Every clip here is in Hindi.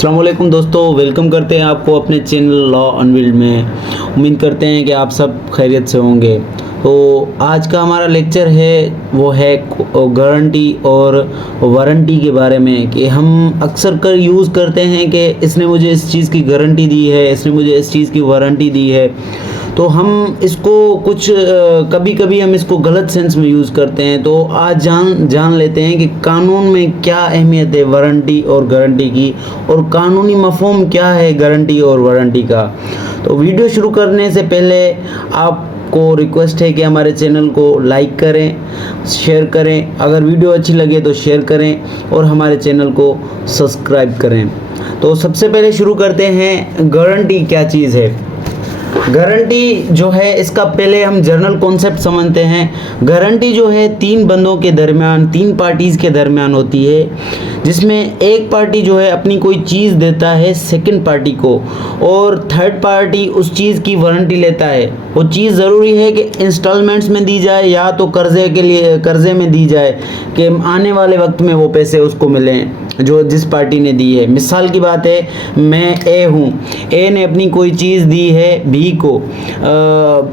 अस्सलाम वालेकुम दोस्तों, वेलकम करते हैं आपको अपने चैनल लॉ अनवील्ड में। उम्मीद करते हैं कि आप सब खैरियत से होंगे। तो आज का हमारा लेक्चर है वो है गारंटी और वारंटी के बारे में, कि हम अक्सर कर यूज़ करते हैं कि इसने मुझे इस चीज़ की गारंटी दी है, इसने मुझे इस चीज़ की वारंटी दी है। तो हम इसको कुछ कभी कभी हम इसको गलत सेंस में यूज़ करते हैं। तो आज जान लेते हैं कि कानून में क्या अहमियत है वारंटी और गारंटी की, और कानूनी मफ़हूम क्या है गारंटी और वारंटी का। तो वीडियो शुरू करने से पहले आपको रिक्वेस्ट है कि हमारे चैनल को लाइक करें, शेयर करें, अगर वीडियो अच्छी लगे तो शेयर करें और हमारे चैनल को सब्सक्राइब करें। तो सबसे पहले शुरू करते हैं, गारंटी क्या चीज़ है। गारंटी जो है, इसका पहले हम जनरल कॉन्सेप्ट समझते हैं। गारंटी जो है तीन बंदों के दरमियान, तीन पार्टीज़ के दरमियान होती है, जिसमें एक पार्टी जो है अपनी कोई चीज़ देता है सेकंड पार्टी को, और थर्ड पार्टी उस चीज़ की वारंटी लेता है। वो चीज़ ज़रूरी है कि इंस्टॉलमेंट्स में दी जाए या तो कर्ज़े में दी जाए, कि आने वाले वक्त में वो पैसे उसको मिलें जो जिस पार्टी ने दी है। मिसाल की बात है, मैं ए हूँ, ए ने अपनी कोई चीज़ दी है बी को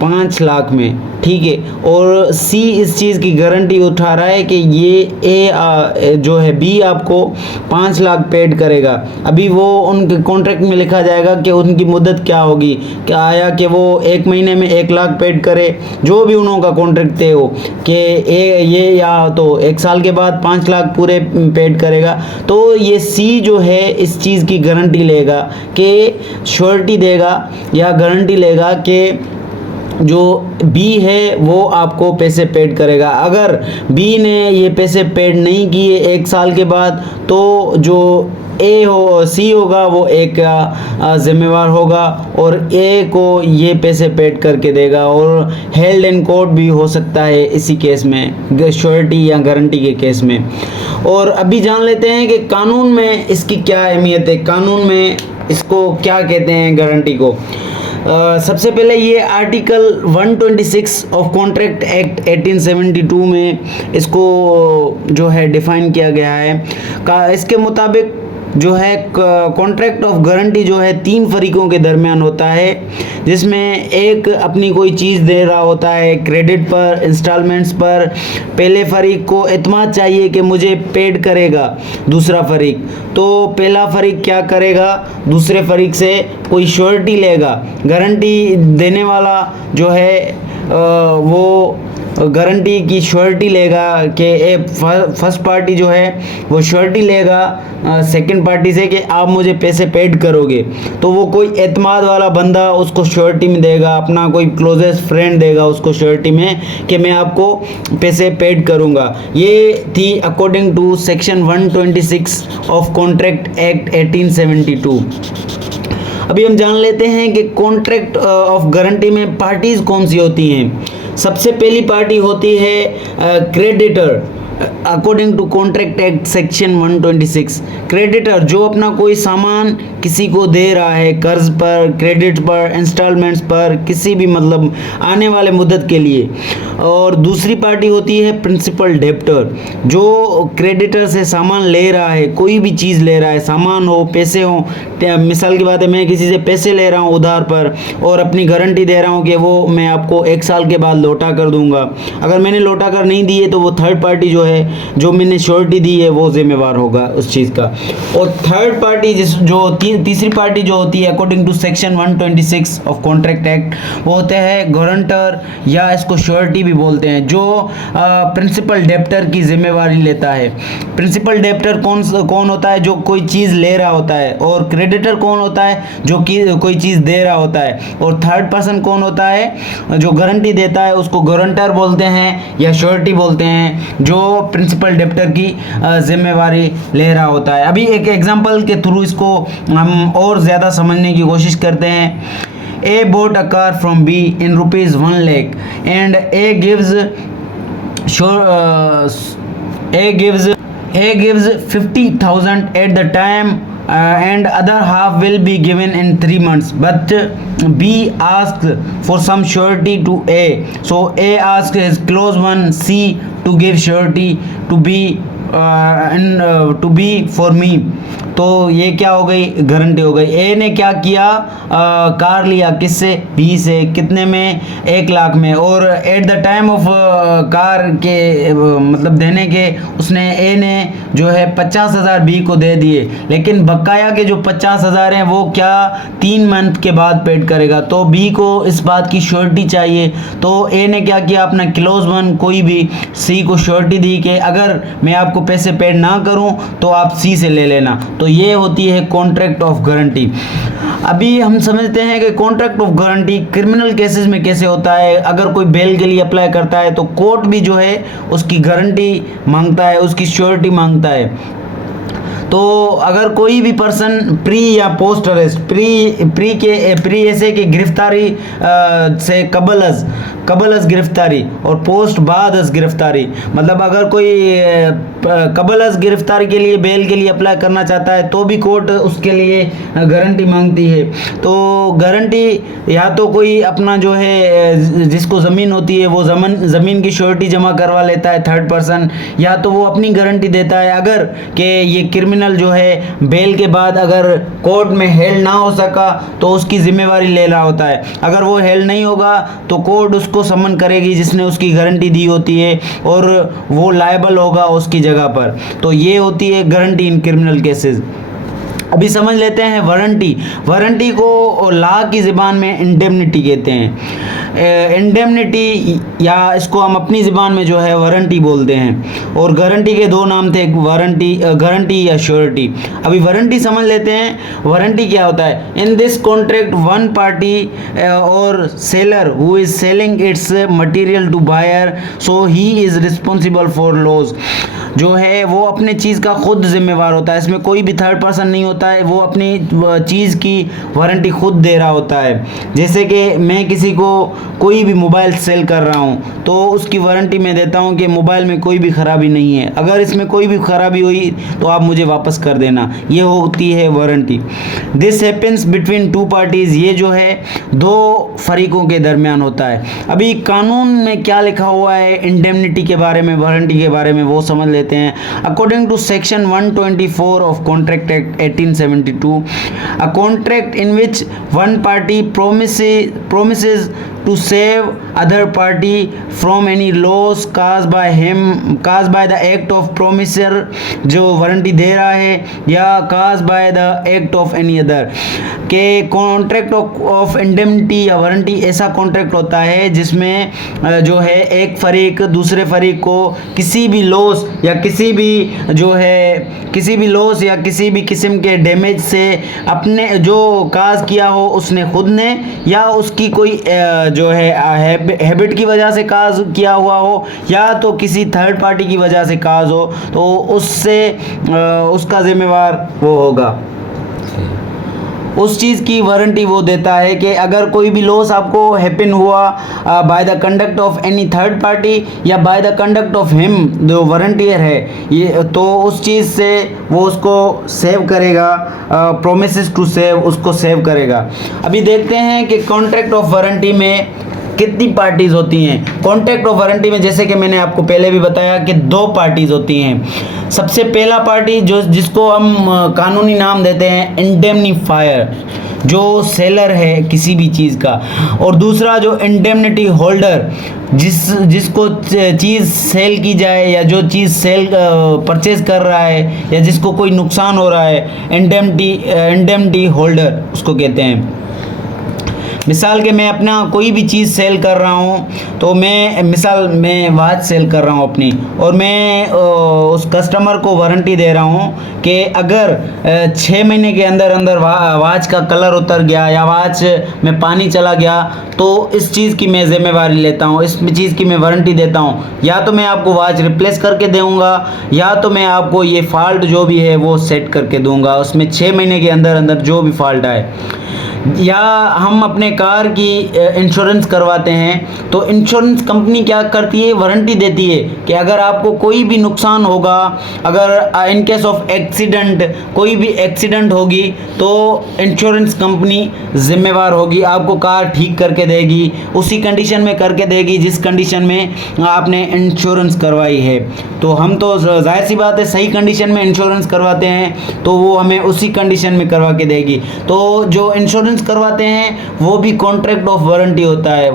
5 लाख में, ठीक है, और सी इस चीज़ की गारंटी उठा रहा है कि ये ए जो है बी आपको 5 लाख पेड करेगा। अभी वो उनके कॉन्ट्रैक्ट में लिखा जाएगा कि उनकी मुद्दत क्या होगी, क्या आया कि वो 1 महीने में 1 लाख पेड करे, जो भी उन्होंने कॉन्ट्रैक्ट तय हो कि ये या तो 1 साल के बाद 5 लाख पूरे पेड करेगा। तो ये सी जो है इस चीज़ की गारंटी लेगा, कि श्योरिटी देगा या गारंटी लेगा कि जो बी है वो आपको पैसे पेड करेगा। अगर बी ने ये पैसे पेड नहीं किए 1 साल के बाद, तो जो ए हो सी होगा वो एक जिम्मेवार होगा और ए को ये पैसे पेड करके देगा, और हेल्ड इन कोर्ट भी हो सकता है इसी केस में, श्योरिटी या गारंटी के केस में। और अभी जान लेते हैं कि कानून में इसकी क्या अहमियत है, कानून में इसको क्या कहते हैं गारंटी को। सबसे पहले ये आर्टिकल 126 ऑफ कॉन्ट्रैक्ट एक्ट 1872 में इसको जो है डिफाइन किया गया है। इसके मुताबिक जो है कॉन्ट्रैक्ट ऑफ गारंटी जो है 3 फरीकों के दरमियान होता है, जिसमें एक अपनी कोई चीज़ दे रहा होता है क्रेडिट पर, इंस्टॉलमेंट्स पर। पहले फरीक को एतमाद चाहिए कि मुझे पेड करेगा दूसरा फरीक, तो पहला फरीक क्या करेगा, दूसरे फरीक से कोई श्योरिटी लेगा। गारंटी देने वाला जो है वो गारंटी की श्योरिटी लेगा कि फर्स्ट पार्टी जो है वो श्योरिटी लेगा सेकंड पार्टी से कि आप मुझे पैसे पेड करोगे। तो वो कोई एतमाद वाला बंदा उसको श्योरिटी में देगा, अपना कोई क्लोजेस्ट फ्रेंड देगा उसको श्योरिटी में कि मैं आपको पैसे पेड करूँगा। ये थी according to section 126 of contract act 1872। अभी हम जान लेते हैं कि कॉन्ट्रैक्ट ऑफ गारंटी में पार्टीज़ कौन सी होती हैं। सबसे पहली पार्टी होती है creditor, according to contract act section 126। Creditor जो अपना कोई सामान किसी को दे रहा है कर्ज पर, क्रेडिट पर, इंस्टॉलमेंट्स पर, किसी भी मतलब आने वाले मुद्दत के लिए। और दूसरी पार्टी होती है प्रिंसिपल डेब्टर, जो क्रेडिटर से सामान ले रहा है, कोई भी चीज़ ले रहा है, सामान हो, पैसे हो। मिसाल की बात है, मैं किसी से पैसे ले रहा हूँ उधार पर और अपनी गारंटी दे रहा हूँ कि वो मैं आपको 1 साल के बाद लौटा कर दूंगा। अगर मैंने लौटा कर नहीं दिए तो वो थर्ड पार्टी जो है, जो मैंने श्योरिटी दी है, वो जिम्मेवार होगा उस चीज़ का। और थर्ड पार्टी तीसरी पार्टी जो होती है according to section 126 of contract act, वो होते हैं गारंटर, या इसको श्योरिटी भी बोलते हैं, जो प्रिंसिपल डेब्टर की जिम्मेवारी लेता है। प्रिंसिपल डेब्टर कौन होता है, जो कोई चीज़ ले रहा होता है, और क्रेडिटर कौन होता है, जो कोई चीज़ दे रहा होता है, और थर्ड पर्सन कौन होता है, जो गारंटी देता है, उसको गारंटर बोलते हैं या श्योरिटी बोलते हैं, जो प्रिंसिपल डेब्टर की जिम्मेवारी ले रहा होता है। अभी एक एग्जांपल के थ्रू इसको हम और ज़्यादा समझने की कोशिश करते हैं। A bought a car from B in rupees 1 lakh and A gives 50,000 at the time and other half will be given in 3 months, but B asked for some surety to A, so A asked his close one C to give surety to B and to B for me. तो ये क्या हो गई, गारंटी हो गई। ए ने क्या किया, कार लिया किससे, बी से, कितने में, 1 लाख में, और at the time of car के मतलब देने के उसने ए ने जो है 50,000 बी को दे दिए, लेकिन बकाया के जो 50,000 हैं वो क्या 3 मंथ के बाद पेड करेगा। तो बी को इस बात की श्योरिटी चाहिए, तो ए ने क्या किया, अपना क्लोज वन कोई भी सी को श्योरिटी दी कि अगर मैं आपको पैसे पेड ना करूं तो आप सी से ले लेना। तो ये होती है कॉन्ट्रैक्ट ऑफ गारंटी। अभी हम समझते हैं कि contract of guarantee criminal cases में कैसे होता है। अगर कोई बेल के लिए अप्लाई करता है तो कोर्ट भी जो है उसकी गारंटी मांगता है, उसकी श्योरिटी मांगता है। तो अगर कोई भी पर्सन प्री या पोस्ट अरेस्ट, प्री ऐसे कि गिरफ्तारी से कबल गिरफ्तारी और पोस्ट बाद गिरफ्तारी, मतलब अगर कोई कबल गिरफ्तारी के लिए बेल के लिए अप्लाई करना चाहता है तो भी कोर्ट उसके लिए गारंटी मांगती है। तो गारंटी या तो कोई अपना जो है जिसको ज़मीन होती है वो ज़मीन की श्योरिटी जमा करवा लेता है थर्ड पर्सन, या तो वो अपनी गारंटी देता है अगर कि ये क्रिमिनल जो है बेल के बाद अगर कोर्ट में हेल्ड ना हो सका तो उसकी जिम्मेवारी ले रहा होता है। अगर वो हेल्ड नहीं होगा तो कोर्ट उसको समन करेगी जिसने उसकी गारंटी दी होती है और वो लायबल होगा उसकी जगह पर। तो ये होती है गारंटी इन क्रिमिनल केसेस। अभी समझ लेते हैं वारंटी। वारंटी को लॉ की ज़बान में इंडेमनिटी कहते हैं। इंडेमनिटी या इसको हम अपनी ज़बान में जो है वारंटी बोलते हैं। और गारंटी के 2 नाम थे, गारंटी या श्योरिटी। अभी वारंटी समझ लेते हैं। वारंटी क्या होता है, in this contract one party और seller who is selling its material to buyer so he is responsible for loss. जो है वो अपने चीज़ का खुद जिम्मेवार होता है, इसमें कोई भी थर्ड पर्सन नहीं होता है, वो अपनी चीज़ की वारंटी खुद दे रहा होता है। जैसे कि मैं किसी को कोई भी मोबाइल सेल कर रहा हूँ तो उसकी वारंटी मैं देता हूँ कि मोबाइल में कोई भी ख़राबी नहीं है, अगर इसमें कोई भी ख़राबी हुई तो आप मुझे वापस कर देना, ये होती है warranty. This happens between 2 parties, ये जो है 2 फरीकों के दरमियान होता है। अभी कानून में क्या लिखा हुआ है इंडेमनिटी के बारे में, वारंटी के बारे में, वो समझ लेते हैं। According to section 124 of contract act 1872, a contract in which one party promises to save other party from any loss caused by the act of promisor, जो वारंटी दे रहा है, या caused by the act of any other, के कॉन्ट्रैक्ट ऑफ इंडेमनिटी या वारंटी ऐसा कॉन्ट्रैक्ट होता है जिसमें जो है एक फरीक दूसरे फरीक को किसी भी लॉस या किसी भी लॉस या किसी भी किस्म के डैमेज से अपने जो काज किया हो उसने खुद ने या उसकी कोई जो है हैबिट की वजह से काज किया हुआ हो या तो किसी थर्ड पार्टी की वजह से काज हो, तो उससे उसका जिम्मेवार वो होगा, उस चीज़ की वारंटी वो देता है कि अगर कोई भी लॉस आपको हैपन हुआ by the conduct of any third party या by the conduct of him, जो वारंटियर है ये, तो उस चीज़ से वो उसको सेव करेगा, प्रोमिसेस टू सेव, उसको सेव करेगा। अभी देखते हैं कि कॉन्ट्रैक्ट ऑफ वारंटी में कितनी पार्टीज होती हैं। कॉन्ट्रैक्ट ऑफ वारंटी में जैसे कि मैंने आपको पहले भी बताया कि 2 पार्टीज होती हैं। सबसे पहला पार्टी जिसको हम कानूनी नाम देते हैं इंडेमनीफायर, जो सेलर है किसी भी चीज़ का, और दूसरा जो इंडेमनिटी होल्डर, जिसको चीज़ सेल की जाए या जो चीज़ परचेज कर रहा है या जिसको कोई नुकसान हो रहा है, इंडेमनिटी होल्डर उसको कहते हैं। मिसाल के मैं अपना कोई भी चीज़ सेल कर रहा हूँ, तो मैं वॉच सेल कर रहा हूँ अपनी, और मैं उस कस्टमर को वारंटी दे रहा हूँ कि अगर 6 महीने के अंदर वॉच का कलर उतर गया या वॉच में पानी चला गया तो इस चीज़ की मैं जिम्मेवारी लेता हूँ, इस चीज़ की मैं वारंटी देता हूँ। या तो मैं आपको वॉच रिप्लेस करके दूँगा या तो मैं आपको ये फॉल्ट जो भी है वो सेट करके दूँगा, उसमें 6 महीने के अंदर जो भी फॉल्ट आए। या हम अपने कार की इंश्योरेंस करवाते हैं तो इंश्योरेंस कंपनी क्या करती है, वारंटी देती है कि अगर आपको कोई भी नुकसान होगा, अगर इन केस ऑफ एक्सीडेंट कोई भी एक्सीडेंट होगी तो इंश्योरेंस कंपनी जिम्मेवार होगी, आपको कार ठीक करके देगी, उसी कंडीशन में करके देगी जिस कंडीशन में आपने इंश्योरेंस करवाई है। तो हम तो जाहिर सी बात है सही कंडीशन में इंश्योरेंस करवाते हैं तो वो हमें उसी कंडीशन में करवा के देगी। तो जो इंश्योरेंस करवाते हैं वो भी कॉन्ट्रैक्ट ऑफ वारंटी होता है,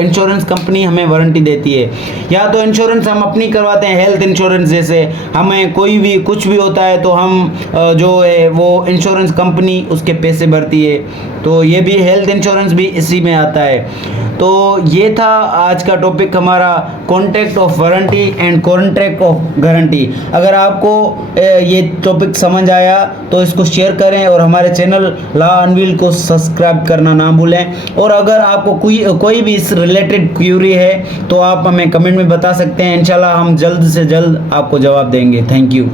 इंश्योरेंस कंपनी हमें वारंटी देती है। या तो इंश्योरेंस हम अपनी करवाते हैं, हेल्थ इंश्योरेंस जैसे हमें कोई भी कुछ भी होता है तो हम जो है वो इंश्योरेंस कंपनी उसके पैसे भरती है, तो ये भी हेल्थ इंश्योरेंस भी इसी में आता है। तो ये था आज का टॉपिक हमारा, contract of warranty and contract of guarantee. अगर आपको ये टॉपिक समझ आया तो इसको शेयर करें और हमारे चैनल लॉ अनवील को सब्सक्राइब करना ना भूलें। और अगर आपको कोई भी इस रिलेटेड क्यूरी है तो आप हमें कमेंट में बता सकते हैं, इंशाल्लाह हम जल्द से जल्द आपको जवाब देंगे। Thank you.